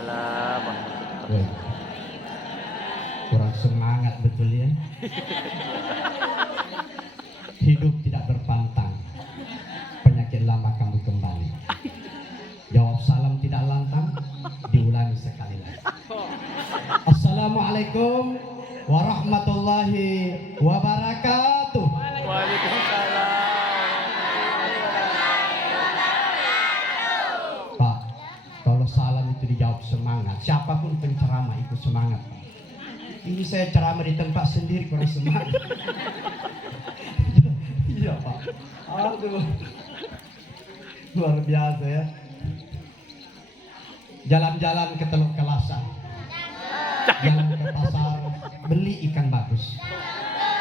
Waalaikumsalam. Woi, kurang semangat betul ya. Hidup tidak berpantang, penyakit lama kambuh kembali. Jawab salam tidak lantang, diulangi sekali lagi. Assalamualaikum warahmatullahi wabarakatuh. Waalaikumsalam. Pak, kalau salam itu dijawab semangat, siapapun penceramah ikut semangat, Pak. Ini saya ceramah di tempat sendiri kurang semangat. Iya, Pak. Aduh. Luar biasa ya. Jalan-jalan ke Teluk Kelasan, jalan ke pasar, beli ikan bagus,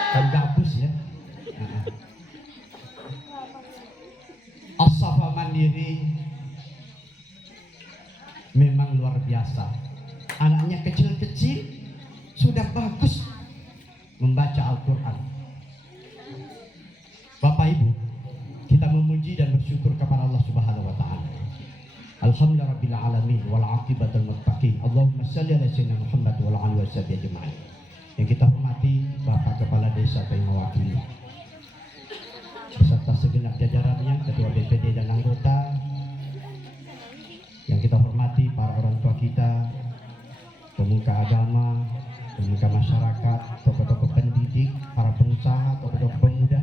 ikan gabus ya. As-Safa Mandiri memang luar biasa. Anaknya kecil-kecil sudah bagus membaca Al-Quran. Bapak Ibu, kita memuji dan bersyukur kepada Allah Subhanahu wa taala. Alhamdulillahirabbil alamin wal aqibatul muttaqin. Allahumma shalli ala sayyidina Muhammad wa ala alihi washabihi ajma'in. Yang kita hormati Bapak Kepala Desa yang mewakili beserta segenap jajarannya, Ketua BPD dan anggota. Yang kita hormati para orang tua kita, pemuka agama, pemuka masyarakat, tokoh-tokoh pendidik, para pengusaha, tokoh-tokoh pemuda,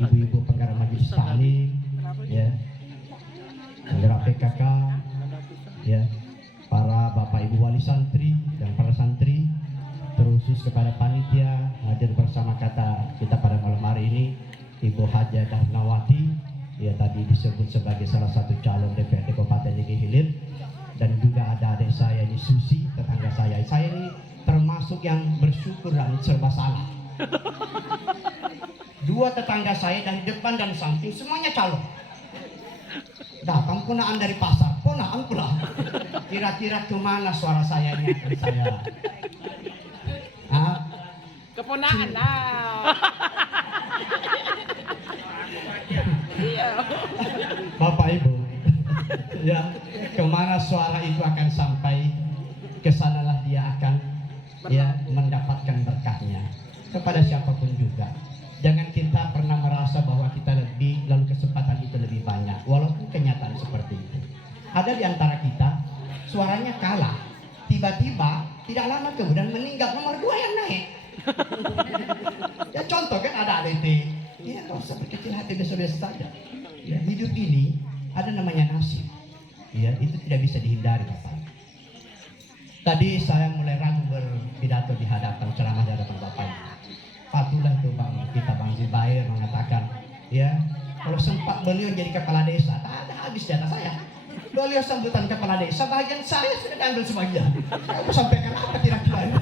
ibu-ibu penggerak majelis taklim, ya, penggerak PKK, ya, para bapak ibu wali santri dan para santri, terusus kepada panitia hadir bersama kita pada malam hari ini, Ibu Hajah Dahnawati, ya tadi disebut sebagai salah satu calon DPRD Kabupaten Negeri Hilir, dan juga ada adik saya ini Susi, tetangga saya. Saya ini termasuk yang bersyukur dan serba salah. Dua tetangga saya dari depan dan samping semuanya calon. Datang ponaan dari pasar, ponaan pula. Kira-kira kemana suara saya ini akan saya? Hah? Keponaan lah. Bapak Ibu, ya, kemana suara itu akan sampai, kesanalah dia akan ya mendapatkan berkahnya kepada siapapun juga. Jangan kita pernah merasa bahwa kita lebih, lalu kesempatan itu lebih banyak, walaupun kenyataan seperti itu. Ada di antara kita suaranya kalah, tiba-tiba tidak lama kemudian meninggal, nomor 2 yang naik. Ya contoh kan ada ADT. Ya kalau usah berkecil hati, biasa-biasa saja. Ya, hidup ini ada namanya nasib. Ya, itu tidak bisa dihindari, Bapak. Tadi saya mulai ragu berpidato di hadapan, ceramah di hadapan Bapak. Patulah itu Bang Zubair mengatakan, ya, kalau sempat beliau jadi kepala desa, tak ada habis jatah saya. Beliau sambutan kepala desa, bagian saya sudah diambil sebagian. Kamu sampaikan apa kira-kira?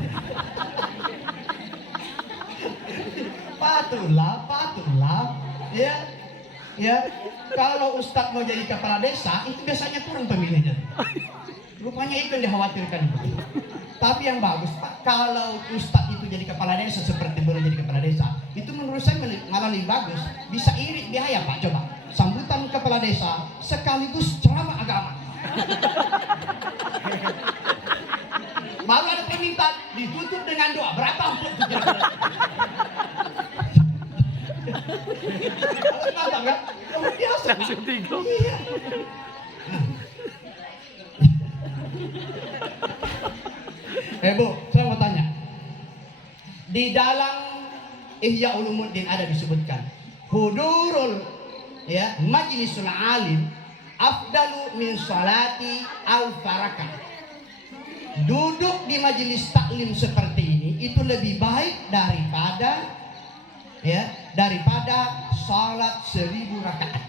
Patulah, ya. Kalau Ustadz mau jadi kepala desa, itu biasanya turun pemilihnya. Rupanya itu yang dikhawatirkan. Tapi yang bagus, Pak, kalau Ustadz itu jadi kepala desa seperti beliau jadi kepala desa, itu menurut saya malah lebih bagus. Bisa irit biaya, Pak. Coba sambutan kepala desa sekaligus ceramah agama. Malah ada permintaan ditutup dengan doa. Berapa amplop itu kira-kira? Mantap kan? Luar biasa. Iya. Bu, saya mau tanya. Di dalam Ihya Ulumuddin ada disebutkan hudurul ya majlisul alim afdalu min salati al farakah. Duduk di majelis taklim seperti ini itu lebih baik daripada salat 1000 rakaat.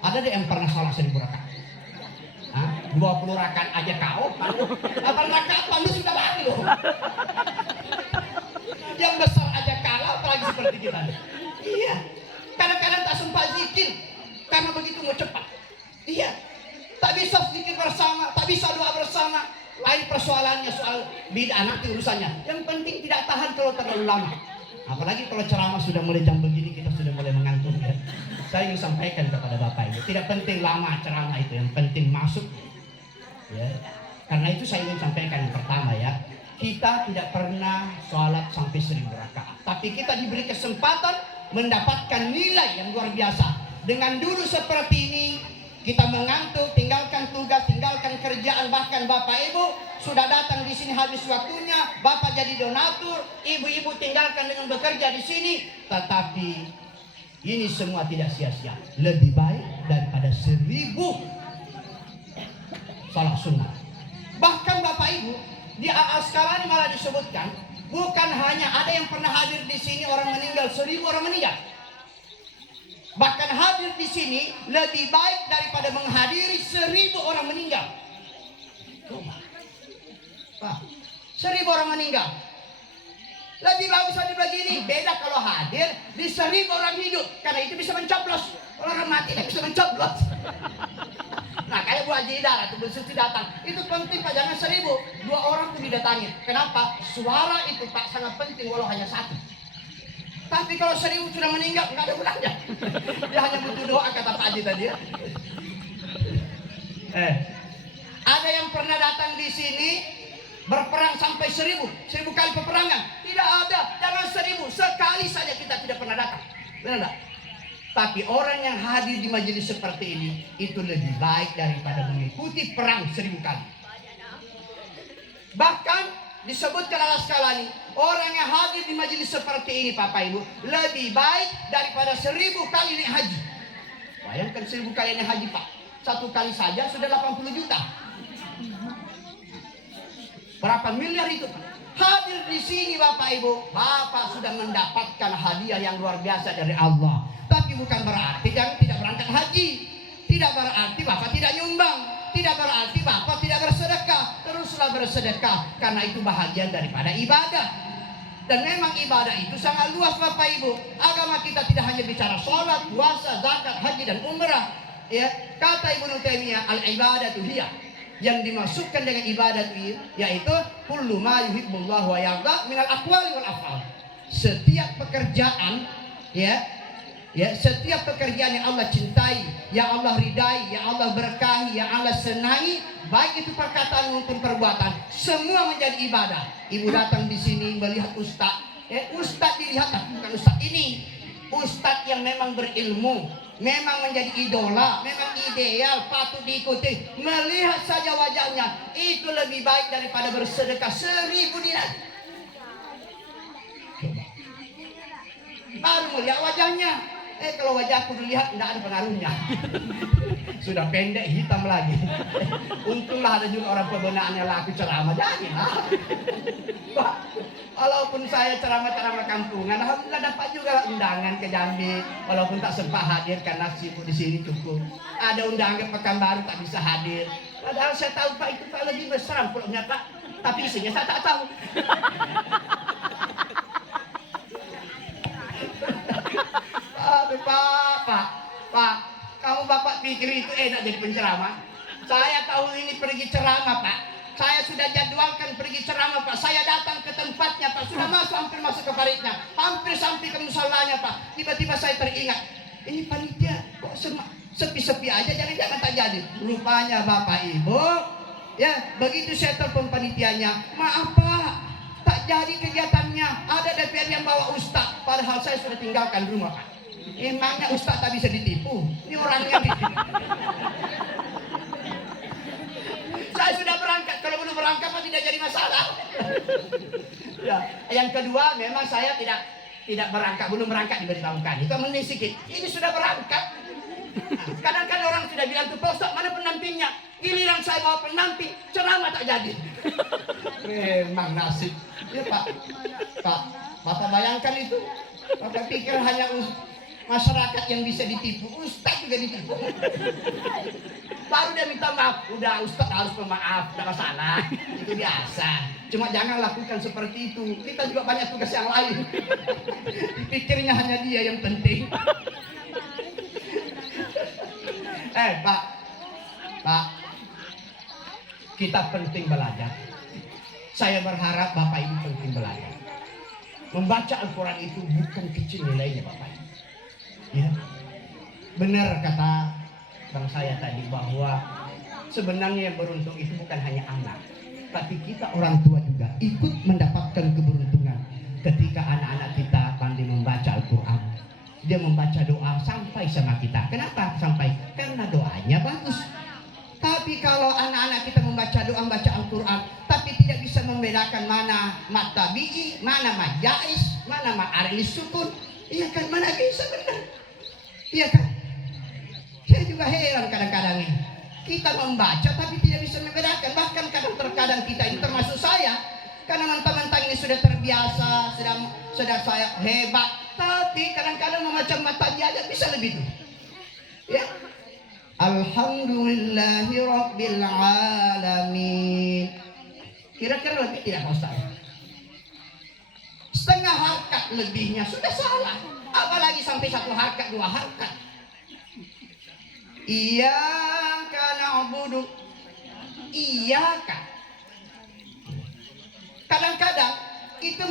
Ada yang pernah salat 1000 rakaat? 20 rakaat aja kau, 8 rakaat pandu sudah mati loh. Yang besar aja kalah, apalagi seperti kita. Iya, kadang-kadang tak sempat zikir karena begitu mau cepat. Iya, tak bisa zikir bersama, tak bisa doa bersama. Lain persoalannya, soal bid'ah nanti urusannya. Yang penting tidak tahan kalau terlalu lama. Apalagi kalau ceramah sudah mulai jam begini, kita sudah mulai mengantuk ya. Saya ingin sampaikan kepada Bapak Ibu, tidak penting lama ceramah itu, yang penting masuk. Ya. Karena itu saya ingin sampaikan yang pertama ya, kita tidak pernah sholat sampai 1000 rakaat, tapi kita diberi kesempatan mendapatkan nilai yang luar biasa. Dengan dulu seperti ini, kita mengantuk, tinggalkan tugas, tinggalkan kerjaan, bahkan Bapak Ibu sudah datang di sini habis waktunya, Bapak jadi donatur, ibu-ibu tinggalkan dengan bekerja di sini, tetapi ini semua tidak sia-sia. Lebih baik daripada 1000 salat sunnah. Bahkan Bapak Ibu, di Al-Asqalani malah disebutkan, bukan hanya ada yang pernah hadir di sini orang meninggal, 1000 orang meninggal. Bahkan hadir di sini lebih baik daripada menghadiri 1000 orang meninggal. Coba, Pak, 1000 orang meninggal. Lebih bagus hadir begini. Beda kalau hadir di 1000 orang hidup, karena itu bisa mencoblos. Orang mati tidak bisa mencoblos. Nah, kayak Bu Haji Idar atau Bu Susi datang, itu penting Pak, jangan 1000, 2 orang pun didatangi. Kenapa? Suara itu Pak sangat penting walau hanya 1. Tapi kalau 1000 sudah meninggal, nggak ada gunanya. Dia hanya butuh doa, kata Pak Haji tadi ya. Ada yang pernah datang di sini berperang sampai 1000 kali peperangan? Tidak ada. Jangan 1000, sekali saja kita tidak pernah datang. Benar enggak? Tapi orang yang hadir di majelis seperti ini itu lebih baik daripada mengikuti perang 1000 kali. Bahkan disebutkan Al-Asqalani, orang yang hadir di majelis seperti ini Bapak Ibu lebih baik daripada 1000 kali naik haji. Bayangkan 1000 kali naik haji Pak, 1 kali saja sudah 80 juta. Berapa miliar itu Pak? Hadir di sini Bapak Ibu, Bapak sudah mendapatkan hadiah yang luar biasa dari Allah. Tapi bukan berarti jangan tidak berangkat haji, tidak berarti Bapak tidak nyumbang, tidak berarti Bapak tidak bersedekah. Teruslah bersedekah, karena itu bahagian daripada ibadah. Dan memang ibadah itu sangat luas Bapak Ibu. Agama kita tidak hanya bicara sholat, puasa, zakat, haji dan umrah. Ya, kata Ibnu Taimiyah, al-ibadatu hiya, yang dimasukkan dengan ibadah itu yaitu kullu ma yuhibbullahu wa yarda minal aqwali wal af'al. Setiap pekerjaan setiap pekerjaan yang Allah cintai, yang Allah ridai, yang Allah berkahi, yang Allah senangi, baik itu perkataan maupun perbuatan, semua menjadi ibadah. Ibu datang di sini melihat ustaz, ustaz dilihat, tapi bukan ustaz ini, ustaz yang memang berilmu, memang menjadi idola, memang ideal, patut diikuti. Melihat saja wajahnya itu lebih baik daripada bersedekah 1000 dinar. Baru melihat wajahnya. Kalau wajahku dilihat tidak ada pengaruhnya. Sudah pendek, hitam lagi. Untunglah ada juga orang pembenaannya laku ceramah. Janganlah. Walaupun saya ceramah-ceramah kampungan, alhamdulillah dapat juga undangan ke Jambi. Walaupun tak sempat hadir karena sibuk di sini cukup. Ada undangan ke Pekanbaru tak bisa hadir. Padahal saya tahu Pak itu Pak lebih besar pulangnya Pak. Tapi isinya saya tak tahu. Aduh Pak, kamu Bapak pikir itu enak jadi penceramah? Saya tahun ini pergi ceramah Pak. Saya sudah jadwalkan pergi ceramah Pak. Saya datang ke tempatnya Pak. Sudah hampir masuk ke paritnya. Hampir sampai ke musallanya Pak. Tiba-tiba saya teringat, ini panitia kok sepi-sepi aja, jangan-jangan tak jadi. Rupanya Bapak Ibu, ya begitu saya telepon panitianya, maaf Pak, tak jadi kegiatannya. Ada DPR yang bawa ustaz. Padahal saya sudah tinggalkan rumah Pak. Emangnya ustaz tak bisa ditipu? Ini orangnya ditipu. Saya sudah berangkat. Kalau belum berangkat Pak tidak jadi masalah. Ya. Yang kedua, memang saya tidak berangkat, belum berangkat diberitahukan. Itu mending sedikit. Ini sudah berangkat. Nah, kadang-kadang orang sudah bilang tuh, Pak Ustaz mana pendampingnya? Giliran saya bawa pendamping, ceramah tak jadi. Memang nasib. Ya Pak, Bapak bayangkan itu. Bapak pikir hanya masyarakat yang bisa ditipu, ustaz juga ditipu. Baru dia minta maaf, udah ustaz harus memaaf, tidak masalah, itu biasa. Cuma jangan lakukan seperti itu. Kita juga banyak tugas yang lain. Dipikirnya hanya dia yang penting. Pak, kita penting belajar. Saya berharap Bapak Ibu penting belajar. Membaca Al-Quran itu bukan kecil nilainya Bapak Ibu. Ya, benar kata bang saya tadi bahwa Sebenarnya yang beruntung itu bukan hanya anak, tapi kita orang tua juga ikut mendapatkan keberuntungan ketika anak-anak kita pandai membaca Al-Quran. Dia membaca doa sampai sama kita. Kenapa sampai? Karena doanya bagus. Tapi kalau anak-anak kita membaca doa, membaca Al-Quran, tapi tidak bisa membedakan mana mat tabi'i, mana mat jais, mana mat aril sukun, iya kan, mana bisa benar? Iya kan? Saya juga heran kadang-kadang ini. Kita membaca tapi tidak bisa membedakan. Bahkan kadang-kadang kita ini termasuk saya, karena mentang-mentang ini sudah terbiasa, sudah saya hebat, tapi kadang-kadang membaca mata aja bisa lebih dulu. Ya. Alhamdulillahi Rabbil Alamin. Kira-kira lebih tidak usah. Setengah harkat lebihnya sudah salah. Apalagi sampai 1 harkat, 2 harkat. Iyyaka na'budu, iyyaka. Kadang-kadang itu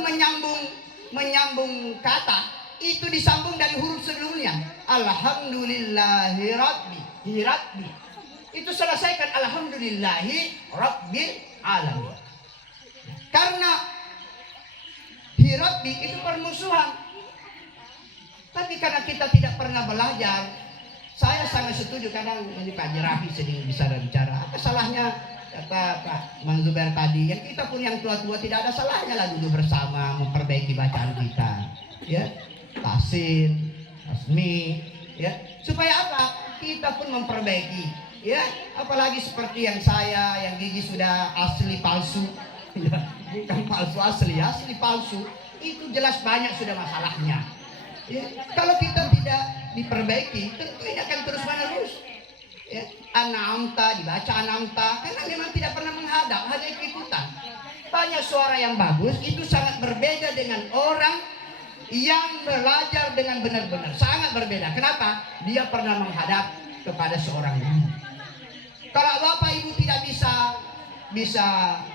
menyambung kata itu disambung dari huruf sebelumnya. Alhamdulillahi Rabbi. Hirabbi itu selesaikan alhamdulillahi rabbil alamin. Karena hirabbi itu permusuhan. Tapi karena kita tidak pernah belajar, saya sangat setuju. Kadang ini Pak Jerafi sedang bisa bicara. Apa salahnya kata Pak Manzuber tadi? Yang kita pun yang tua-tua tidak ada salahnya lah duduk bersama memperbaiki bacaan kita. Ya, tahsin, tasmi, ya, supaya apa? Kita pun memperbaiki, ya, apalagi seperti yang saya, yang gigi sudah asli palsu, ya, bukan palsu asli, asli palsu, itu jelas banyak sudah masalahnya. Ya, kalau kita tidak diperbaiki, tentu ini akan terus menerus. Ya, anamta dibaca anamta, karena memang tidak pernah menghadap, hanya ikutan. Banyak suara yang bagus itu sangat berbeda dengan orang yang belajar dengan benar-benar, sangat berbeda. Kenapa? Dia pernah menghadap kepada seorang guru. Kalau Bapak Ibu tidak bisa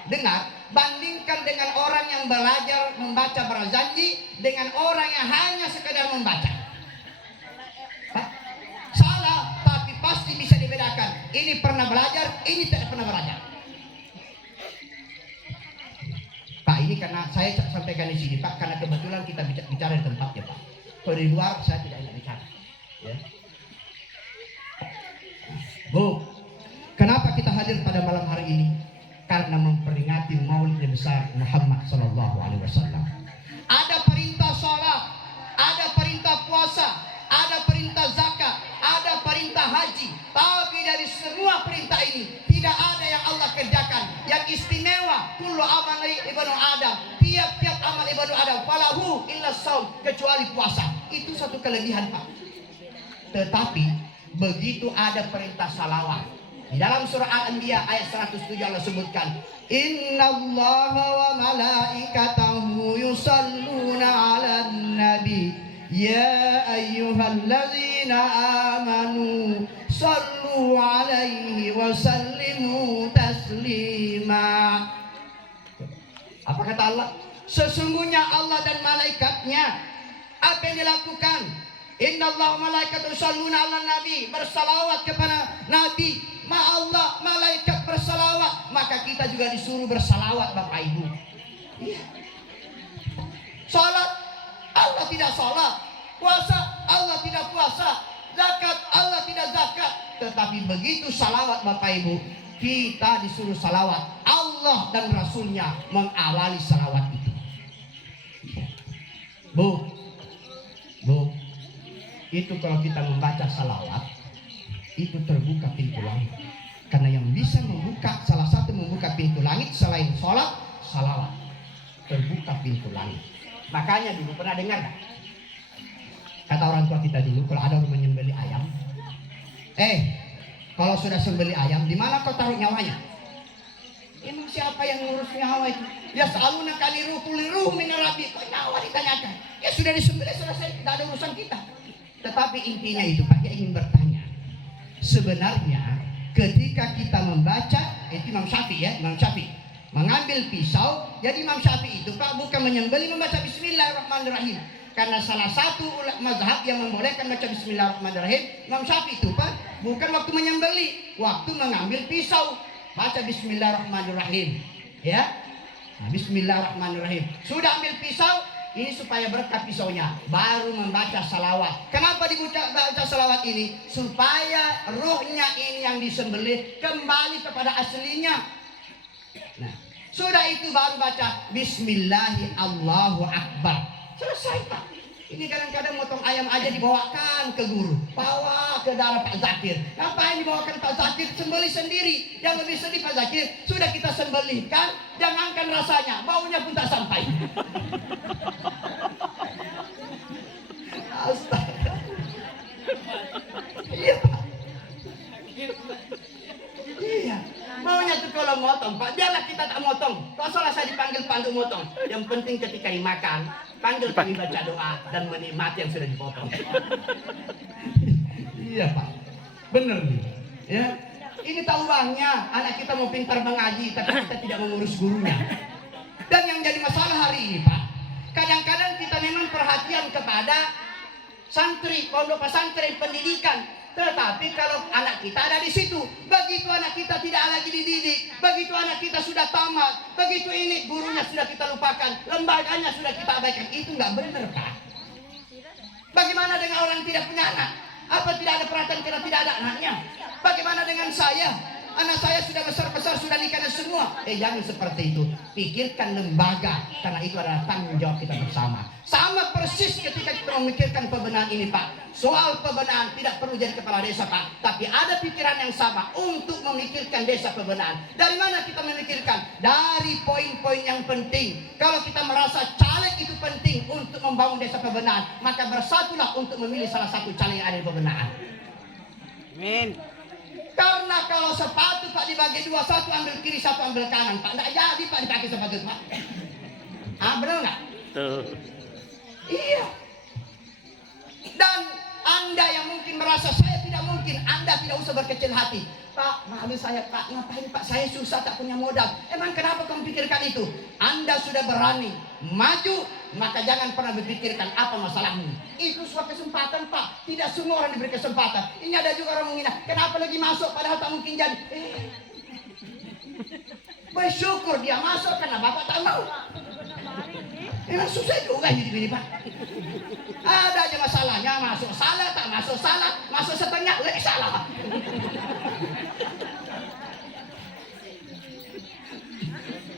dengar, bandingkan dengan orang yang belajar membaca Barzanji dengan orang yang hanya sekedar membaca. Hah? Salah, tapi pasti bisa dibedakan. Ini pernah belajar, ini tidak pernah belajar. Pak, ini karena saya sampaikan di sini Pak, karena kebetulan kita bicara di tempatnya Pak. Kalau di luar saya tidak enak bicara. Ya. Bu, kenapa kita hadir pada malam hari ini? Karena memperingati Maulid besar Muhammad Sallallahu Alaihi Wasallam. Ada perintah sholat, ada perintah puasa, ada perintah zakat, ada perintah haji. Tapi dari semua perintah ini tidak ada yang Allah kerjakan yang istimewa. Kullu amali ibnu Adam, tiap-tiap amal ibnu Adam falahu illa shaum, kecuali puasa. Itu satu kelebihan Pak. Tetapi begitu ada perintah salawat. Di dalam surah Al-Anbiya ayat 107 Allah sebutkan, Innallaha wa malaikatahu yusalluna 'alan nabi ya ayyuhalladzina amanu sallu 'alaihi wa sallimu taslima. Apa kata Allah? Sesungguhnya Allah dan malaikatnya apa yang dilakukan? Innallaha wa malaikatahu yusalluna 'alan nabi, bersalawat kepada nabi. Allah malaikat bersalawat, maka kita juga disuruh bersalawat Bapak Ibu. Iya. Salat Allah tidak salat, puasa Allah tidak puasa, zakat Allah tidak zakat. Tetapi begitu salawat Bapak Ibu, kita disuruh salawat. Allah dan Rasulnya mengawali salawat itu. Bu, itu kalau kita membaca salawat, itu terbuka pintu langit. Karena yang bisa membuka, salah satu membuka pintu langit selain sholat, salawat. Terbuka pintu langit. Makanya dulu pernah dengar gak? Kata orang tua kita dulu, kalau ada orang menyembelih ayam, kalau sudah sembelih ayam, di mana kau taruh nyawanya? Emang siapa yang ngurus nyawa itu? Ya selalu nakali ruh minarabi. Kok nyawa ditanyakan? Ya sudah disembelih, selesai, tidak ada urusan kita. Tetapi intinya itu Pak, dia ingin bertanya. Sebenarnya ketika kita membaca, itu Imam Syafi'i mengambil pisau. Jadi Imam Syafi'i itu Pak bukan menyembelih, membaca Bismillahirrahmanirrahim. Karena salah satu mazhab yang membolehkan baca Bismillahirrahmanirrahim, Imam Syafi'i itu Pak, bukan waktu menyembelih, waktu mengambil pisau. Baca Bismillahirrahmanirrahim. Ya. Nah, Bismillahirrahmanirrahim. Sudah ambil pisau, ini supaya berkah pisaunya, baru membaca salawat. Kenapa baca salawat ini? Supaya ruhnya ini yang disembelih kembali kepada aslinya. Nah, sudah itu baru baca Bismillahirrahmanirrahim, Allahu Akbar. Selesai Pak. Ini kadang-kadang motong ayam aja dibawakan ke guru, bawa ke daerah Pak Zakir. Ngapain dibawakan Pak Zakir? Sembelih sendiri. Yang lebih sedih Pak Zakir, sudah kita sembelihkan, jangankan rasanya, baunya pun tak sampai. Astaga. Iya Pak. Iya. Maunya tuh kalau motong Pak, biarlah kita tak motong. Kalau salah saya dipanggil pandu motong. Yang penting ketika dimakan, panggil kami baca doa dan menikmati yang sudah dipotong. Iya Pak, bener nih. Ya, ini tambahnya anak kita mau pintar mengaji, tapi kita tidak mengurus gurunya. Dan yang jadi masalah hari ini Pak, kadang-kadang kita memang perhatian kepada santri, pondok pesantren, pendidikan. Tetapi kalau anak kita ada di situ, begitu anak kita tidak lagi dididik, begitu anak kita sudah tamat, begitu ini gurunya sudah kita lupakan, lembaganya sudah kita abaikan, itu nggak benar Pak. Bagaimana dengan orang tidak punya anak? Apa tidak ada perhatian karena tidak ada anaknya? Bagaimana dengan saya? Anak saya sudah besar-besar, sudah nikah semua. Jangan seperti itu. Pikirkan lembaga, karena itu adalah tanggung jawab kita bersama. Sama persis ketika kita memikirkan pembenahan ini Pak. Soal pembenahan tidak perlu jadi kepala desa Pak, tapi ada pikiran yang sama untuk memikirkan desa pembenahan. Dari mana kita memikirkan? Dari poin-poin yang penting. Kalau kita merasa caleg itu penting untuk membangun desa pembenahan, maka bersatulah untuk memilih salah satu caleg yang ada di pembenahan. Amin. Karena kalau sepatu Pak dibagi dua, satu ambil kiri, satu ambil kanan Pak, nggak jadi Pak dipakai sepatu Pak. Benar nggak? Tuh. Iya. Dan Anda yang mungkin merasa saya tidak mungkin, Anda tidak usah berkecil hati. Pak, malu saya Pak, ngapain Pak, saya susah tak punya modal. Emang kenapa kamu pikirkan itu? Anda sudah berani maju, maka jangan pernah berpikirkan apa masalahmu. Itu suatu kesempatan Pak, tidak semua orang diberi kesempatan. Ini ada juga orang menghina, kenapa lagi masuk padahal tak mungkin jadi. Bersyukur dia masuk karena Bapak tak mau. Emang susah juga jadi begini Pak. Ada aja masalahnya, masuk salah, tak masuk salah, masuk setengah, lebih salah.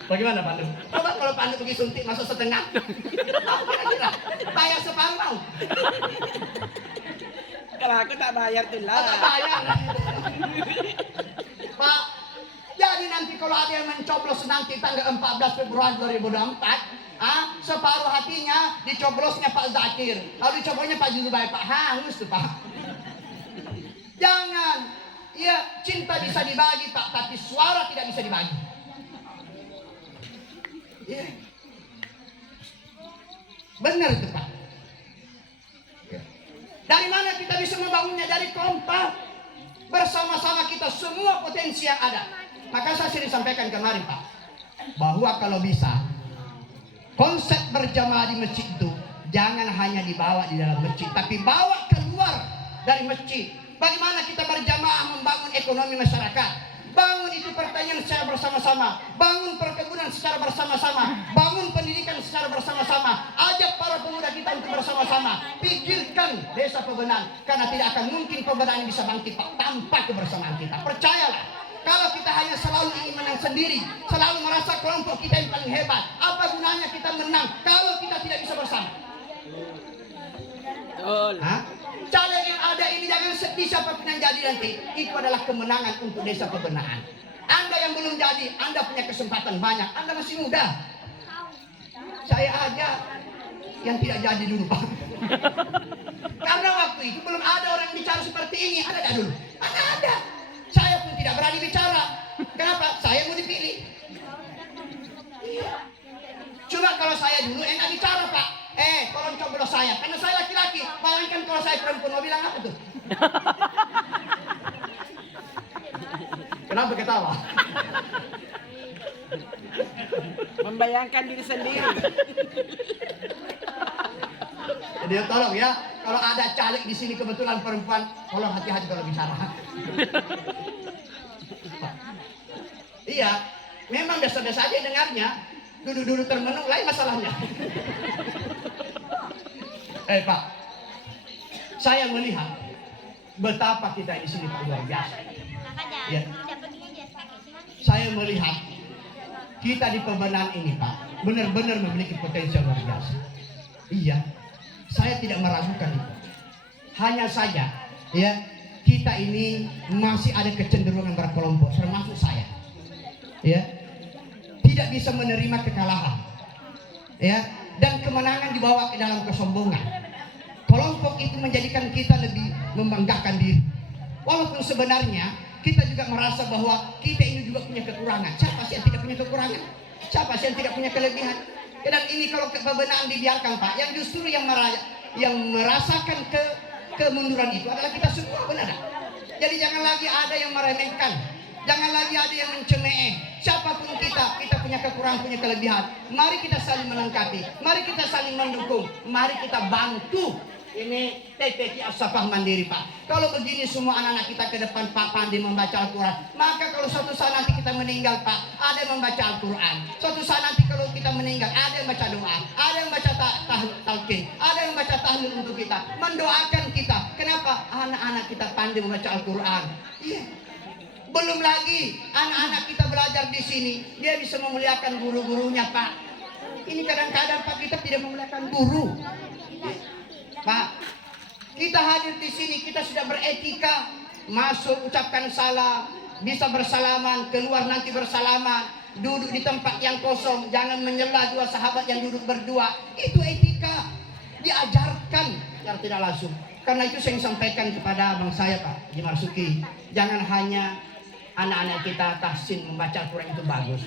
Bagaimana Pandu? Coba kalau Pandu pergi suntik masuk setengah, kira-kira bayar separuh mau? Kalau aku tak bayar tuh lah. Tak bayar. Pak, jadi nanti kalau ada yang mencoblos nanti tanggal 14 Februari 2024, separuh hatinya dicoblosnya Pak Zakir, lalu dicoblosnya Pak Juzubai, Pak hangus tuh Pak. Jangan, ya cinta bisa dibagi Pak, tapi suara tidak bisa dibagi. Ya. Benar itu Pak. Dari mana kita bisa membangunnya? Dari kompak. Bersama-sama kita semua potensi yang ada. Maka saya sering sampaikan kemarin Pak, bahwa kalau bisa konsep berjamaah di masjid itu jangan hanya dibawa di dalam masjid, tapi bawa keluar dari masjid. Bagaimana kita berjamaah membangun ekonomi masyarakat? Bangun itu pertanian secara bersama-sama, bangun perkebunan secara bersama-sama, bangun pendidikan secara bersama-sama. Ajak para pemuda kita untuk bersama-sama pikirkan desa pembenahan, karena tidak akan mungkin pembenahan bisa bangkit Pak tanpa kebersamaan kita. Percayalah, kalau kita hanya selalu ingin menang sendiri, selalu merasa kelompok kita yang paling hebat, apa gunanya kita menang kalau kita tidak bisa bersama? Betul. Caleg yang ada ini jangan sedih siapapun yang jadi nanti. Itu adalah kemenangan untuk desa pembenahan. Anda yang belum jadi, Anda punya kesempatan banyak. Anda masih muda. Saya aja yang tidak jadi dulu Pak. Karena waktu itu belum ada orang bicara seperti ini. Ada dulu? Mana ada? Saya pun tidak berani bicara. Kenapa? Saya mau dipilih. Iya. Cuma kalau saya dulu enak bicara Pak. Tolong coblos saya, karena saya laki-laki. Bayangkan kalau saya perempuan, mau bilang apa tuh? Kenapa ketawa? Membayangkan diri sendiri. Dia tolong ya. Kalau ada caleg di sini kebetulan perempuan, tolong hati-hati kalau bicara. Iya, memang biasa-biasa aja dengarnya. Duduk-duduk termenung, lain masalahnya. Pak, saya melihat betapa kita di sini Pak luar biasa. Ya. Saya melihat kita di pembenahan ini Pak, benar-benar memiliki potensi luar biasa. Iya, saya tidak meragukan itu. Hanya saja, ya kita ini masih ada kecenderungan berkelompok, termasuk saya. Ya, tidak bisa menerima kekalahan. Ya, dan kemenangan dibawa ke dalam kesombongan. Kelompok itu menjadikan kita lebih membanggakan diri. Walaupun sebenarnya kita juga merasa bahwa kita ini juga punya kekurangan. Siapa sih yang tidak punya kekurangan? Siapa sih yang tidak punya kelebihan? Dan ini kalau kebenaran dibiarkan Pak, yang justru yang merasakan kemunduran itu adalah kita semua, benar. Jadi jangan lagi ada yang meremehkan, jangan lagi ada yang mencemooh. Siapapun kita punya kekurangan, punya kelebihan. Mari kita saling melengkapi, mari kita saling mendukung, mari kita bantu. Ini TPK As-Safah Mandiri Pak. Kalau begini semua anak-anak kita ke depan Pak pandai membaca Al-Quran, maka kalau suatu saat nanti kita meninggal Pak, ada yang membaca Al-Quran. Suatu saat nanti kalau kita meninggal, ada yang baca doa, ada yang baca talqin, ada yang baca tahlil untuk kita, mendoakan kita. Kenapa? Anak-anak kita pandai membaca Al-Quran. Iya. Belum lagi anak-anak kita belajar di sini, dia bisa memuliakan guru-gurunya Pak. Ini kadang-kadang Pak kita tidak memuliakan guru. Pak, kita hadir di sini, kita sudah beretika, masuk ucapkan salam, bisa bersalaman, keluar nanti bersalaman, duduk di tempat yang kosong, jangan menyela dua sahabat yang duduk berdua. Itu etika, diajarkan secara tidak langsung. Karena itu saya sampaikan kepada abang saya Pak Haji Marsuki, jangan hanya anak-anak kita tahsin membaca Al-Quran itu bagus,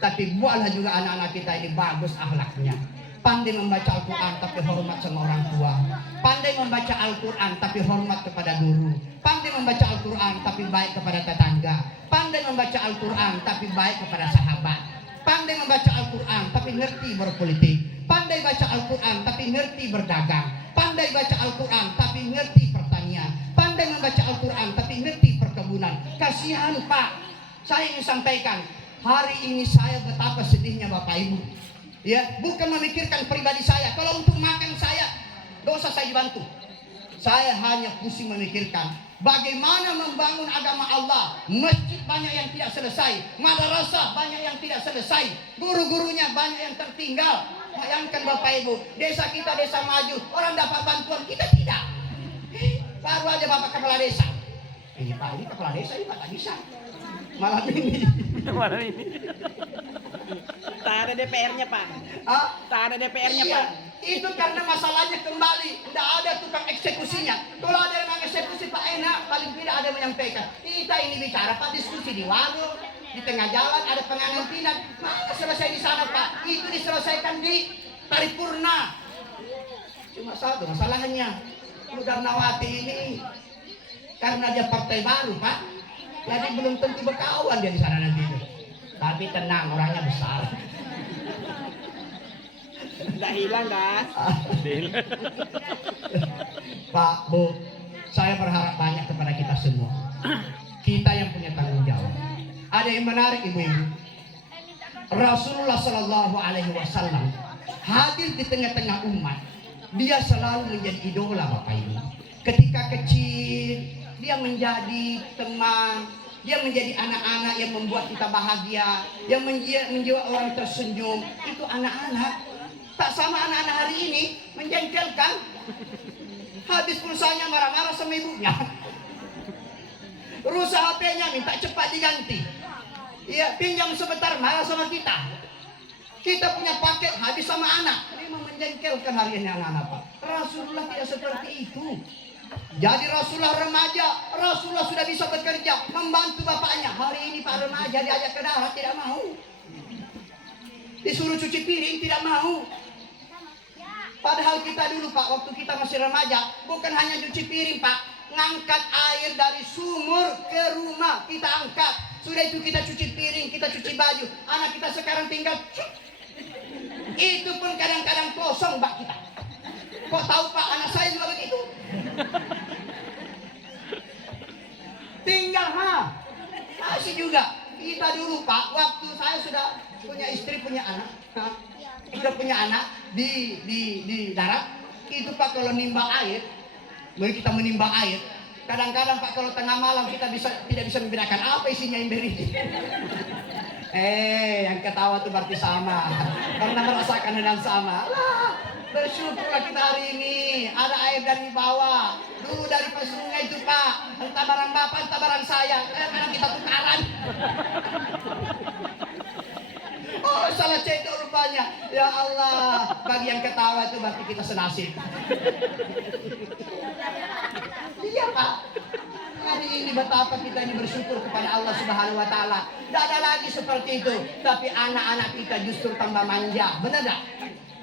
tapi buatlah juga anak-anak kita ini bagus akhlaknya. Pandai membaca Al-Quran tapi hormat sama orang tua. Pandai membaca Al-Quran tapi hormat kepada guru. Pandai membaca Al-Quran tapi baik kepada tetangga. Pandai membaca Al-Quran tapi baik kepada sahabat. Pandai membaca Al-Quran tapi ngerti berpolitik. Pandai baca Al-Quran tapi ngerti berdagang. Pandai baca Al-Quran tapi ngerti pertanian. Pandai membaca Al-Quran tapi ngerti perkebunan. Kasihan Pak, saya ingin sampaikan, hari ini saya betapa sedihnya Bapak Ibu. Ya, bukan memikirkan pribadi saya. Kalau untuk makan saya, gak usah saya dibantu. Saya hanya pusing memikirkan bagaimana membangun agama Allah. Masjid banyak yang tidak selesai, madrasah banyak yang tidak selesai, guru-gurunya banyak yang tertinggal. Bayangkan Bapak Ibu, desa kita desa maju, orang dapat bantuan, kita tidak. Baru aja Bapak kepala desa. Ini Pak, ini kepala desa ini Pak tak bisa. Malam ini. Malam ini. Tak ada DPR-nya Pak. Tak ada DPR-nya Iya, Pak. itu karena masalahnya kembali, tidak ada tukang eksekusinya. Kalau ada yang mengeksekusi Pak enak, paling tidak ada yang menyampaikan. Kita ini bicara Pak, diskusi di warung, di tengah jalan ada pengantinan. Mana selesai di sana Pak? Itu diselesaikan di paripurna. Cuma satu masalahnya, Darnawati ini karena dia partai baru Pak, jadi belum tentu berkawan dia di sana nanti itu. Tapi tenang, orangnya besar. Tidak hilang dah. Pak, Bu, saya berharap banyak kepada kita semua. Kita yang punya tanggung jawab. Ada yang menarik ibu-ibu. Rasulullah Shallallahu Alaihi Wasallam hadir di tengah-tengah umat. Dia selalu menjadi idola Bapak Ibu. Ketika kecil, dia menjadi teman, dia menjadi anak-anak yang membuat kita bahagia, yang menjiwa orang tersenyum. Itu anak-anak. Tak sama anak-anak hari ini, menjengkelkan. Habis pulsanya marah-marah sama ibunya. Rusak HP-nya, minta cepat diganti. Iya, pinjam sebentar, marah sama kita. Kita punya paket, habis sama anak. Memang menjengkelkan hari ini anak-anak Pak. Rasulullah tidak seperti itu. Jadi Rasulullah remaja, Rasulullah sudah bisa bekerja, membantu bapaknya. Hari ini Pak remaja diajak ke darat, tidak mau. Disuruh cuci piring, tidak mau. Padahal kita dulu Pak, waktu kita masih remaja, bukan hanya cuci piring Pak, ngangkat air dari sumur ke rumah, kita angkat. Sudah itu kita cuci piring, kita cuci baju. Anak kita sekarang tinggal cuk. Itu pun kadang-kadang kosong Pak kita. Kok tahu Pak, anak saya juga begitu. Tinggal masih juga. Kita dulu Pak, waktu saya sudah punya istri, punya anak, sudah punya anak di darat, itu Pak kalau nimbang air, mari kita menimbang air. Kadang-kadang Pak kalau tengah malam kita tidak bisa membedakan apa isinya ember ini. Yang ketawa tuh berarti sama, karena merasakan hal yang sama. Bersyukurlah kita hari ini ada air dari bawah. Dulu dari sungai itu Pak, entah barang Bapak, entah barang saya. Kadang-kadang kita tukaran. Oh, salah cedok rupanya. Ya Allah, bagi yang ketawa itu berarti kita senasib. Iya Pak. Hari ini betapa kita ini bersyukur kepada Allah Subhanahu wa taala. Tidak ada lagi seperti itu, tapi anak-anak kita justru tambah manja. Benar tak?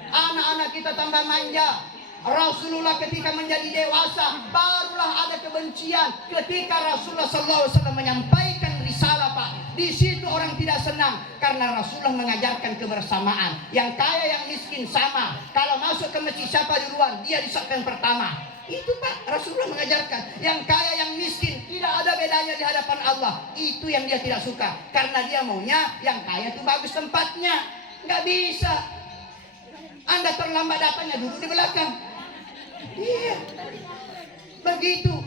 Anak-anak kita tambah manja. Rasulullah ketika menjadi dewasa barulah ada kebencian. Ketika Rasulullah SAW menyampaikan risalah Pak, di situ orang tidak senang karena Rasulullah mengajarkan kebersamaan. Yang kaya yang miskin sama. Kalau masuk ke masjid siapa duluan, dia disahkan pertama. Itu Pak, Rasulullah mengajarkan. Yang kaya yang miskin tidak ada bedanya di hadapan Allah. Itu yang dia tidak suka, karena dia maunya yang kaya itu bagus tempatnya. Nggak bisa. Anda terlambat datangnya, duduk di belakang. Iya, begitu.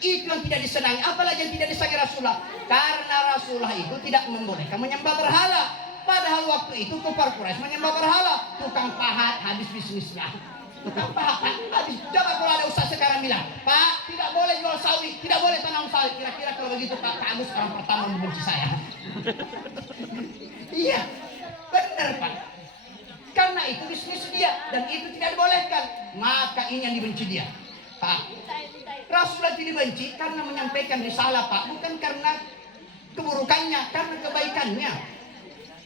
Itu yang tidak disenangi. Apalagi yang tidak disenangi Rasulullah, karena Rasulullah itu tidak membolehkan menyembah berhala. Padahal waktu itu kufar Quraisy menyembah berhala. Tukang pahat habis bisnisnya. Tukang pahat habis. Coba kalau ada usaha sekarang bilang, Pak, tidak boleh jual sawit, tidak boleh tanam sawit. Kira-kira kalau begitu Pak Agus orang pertama membenci saya. Iya, benar Pak. Karena itu bisnis dia dan itu tidak dibolehkan, maka ini yang dibenci dia. Pak, Rasulullah tidak dibenci karena menyampaikan risalah Pak, bukan karena keburukannya, karena kebaikannya.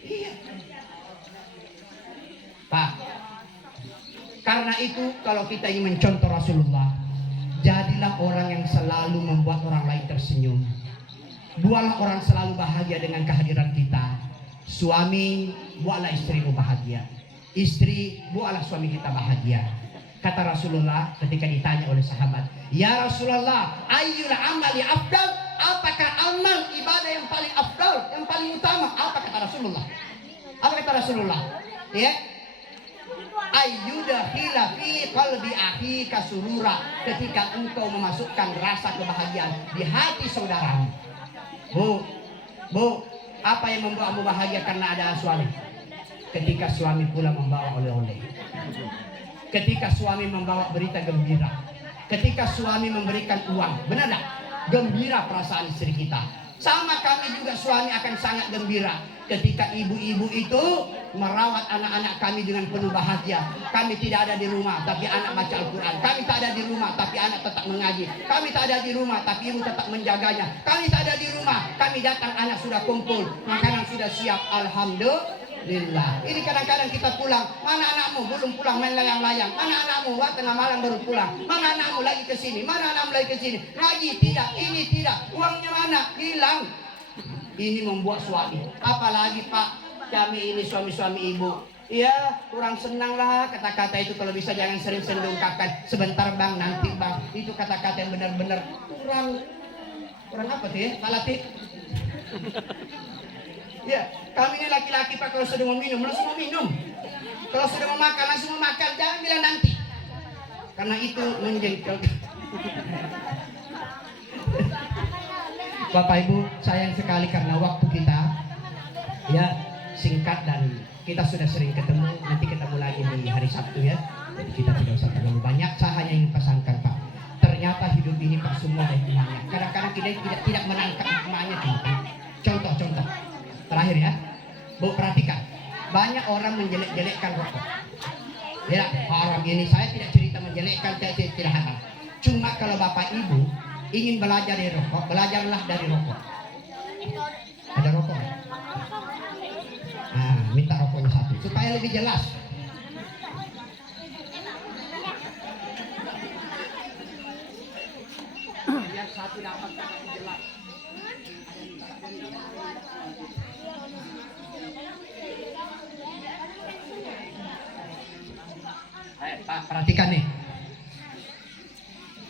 Iya, Pak. Karena itu kalau kita ingin mencontoh Rasulullah, jadilah orang yang selalu membuat orang lain tersenyum. Buatlah orang selalu bahagia dengan kehadiran kita. Suami, buatlah istrimu bahagia. Istri, buatlah suami kita bahagia. Kata Rasulullah ketika ditanya oleh sahabat, ya Rasulullah, ayyul amali afdal? Apakah amal ibadah yang paling afdal, yang paling utama? Apa kata Rasulullah? Apa kata Rasulullah? Ya, ayyudahila fi qalbi akhika surura. Ketika engkau memasukkan rasa kebahagiaan di hati saudaramu. Bu, apa yang membuatmu bahagia karena ada suami? Ketika suami pula membawa oleh-oleh, ketika suami membawa berita gembira, ketika suami memberikan uang, benar tak? Gembira perasaan istri kita. Sama kami juga suami akan sangat gembira ketika ibu-ibu itu merawat anak-anak kami dengan penuh bahagia. Kami tidak ada di rumah tapi anak baca Al-Quran. Kami tak ada di rumah tapi anak tetap mengaji. Kami tak ada di rumah tapi ibu tetap menjaganya. Kami tak ada di rumah, kami datang anak sudah kumpul, makanan sudah siap. Alhamdulillah. Ini kadang-kadang kita pulang, mana anakmu? Belum pulang, main layang-layang. Mana anakmu? Wah, tengah malam baru pulang. Mana anakmu? Lagi ke sini. Mana anakmu? Lagi ke sini. Lagi tidak, ini tidak. Uangnya mana? Hilang. Ini membuat suami. Apalagi Pak, kami ini suami-suami ibu. Iya, kurang senang lah kata-kata itu. Kalau bisa jangan sering-sering diungkapkan. Sebentar bang, nanti bang. Itu kata-kata yang benar-benar kurang apa tuh ya? Pak Latif. Ya, kami ini laki-laki Pak, kalau sudah mau minum langsung mau minum. Kalau sudah mau makan langsung mau makan, jangan bilang nanti. Karena itu menjengkelkan. Bapak Ibu, sayang sekali karena waktu kita ya singkat dan kita sudah sering ketemu. Nanti ketemu lagi di hari Sabtu ya. Jadi kita tidak usah terlalu banyak. Saya hanya ingin pesankan Pak, ternyata hidup ini Pak semua ada hikmahnya. Kadang-kadang kita tidak menangkap hikmahnya. Contoh terakhir ya, Bu, perhatikan, banyak orang menjelek-jelekkan rokok. Ya, orang ini saya tidak cerita menjelekkan, tidak haram. Cuma kalau Bapak Ibu ingin belajar dari rokok, belajarlah dari rokok. Ada rokok? Nah, minta rokoknya satu supaya lebih jelas. Yang satu dapat lebih jelas. Pak, perhatikan nih.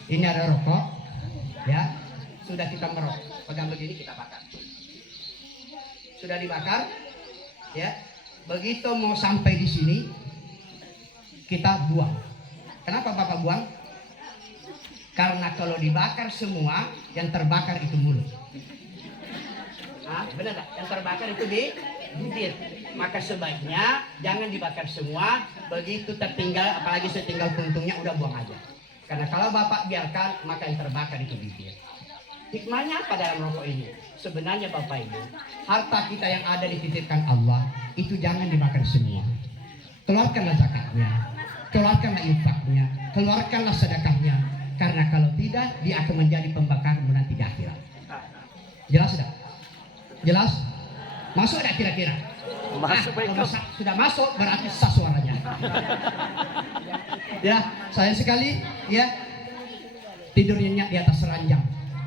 Ini ada rokok, ya. Sudah kita merokok, pegang begini kita bakar. Sudah dibakar, ya. Begitu mau sampai di sini, kita buang. Kenapa Bapak buang? Karena kalau dibakar semua, yang terbakar itu mulut. Benar tak? Yang terbakar itu di bibir. Maka sebaiknya jangan dibakar semua. Begitu tertinggal, apalagi setinggal puntungnya, udah buang aja. Karena kalau Bapak biarkan, maka yang terbakar itu bibir. Hikmahnya apa dalam rokok ini? Sebenarnya Bapak Ibu, harta kita yang ada dititipkan Allah, itu jangan dimakan semua. Keluarkanlah zakatnya, keluarkanlah infaknya, keluarkanlah sedekahnya. Karena kalau tidak, dia akan menjadi pembakaran nanti di akhirat. Jelas sudah? Jelas? Masuk tidak kira-kira? Masuk baik. Kalau sudah masuk berarti sah suaranya. Ya, sayang sekali ya. Tidur nyenyak di atas ranjang,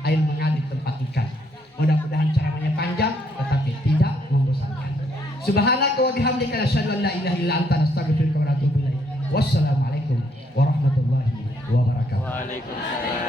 air mengalir tempat ikan. Mudah-mudahan ceramahnya panjang tetapi tidak membosankan. Subhanaka wa bihamdika asyhadu an la ilaha illa anta astaghfiruka wa atubu ilaik. Wassalamualaikum warahmatullahi wabarakatuh. Waalaikumsalam.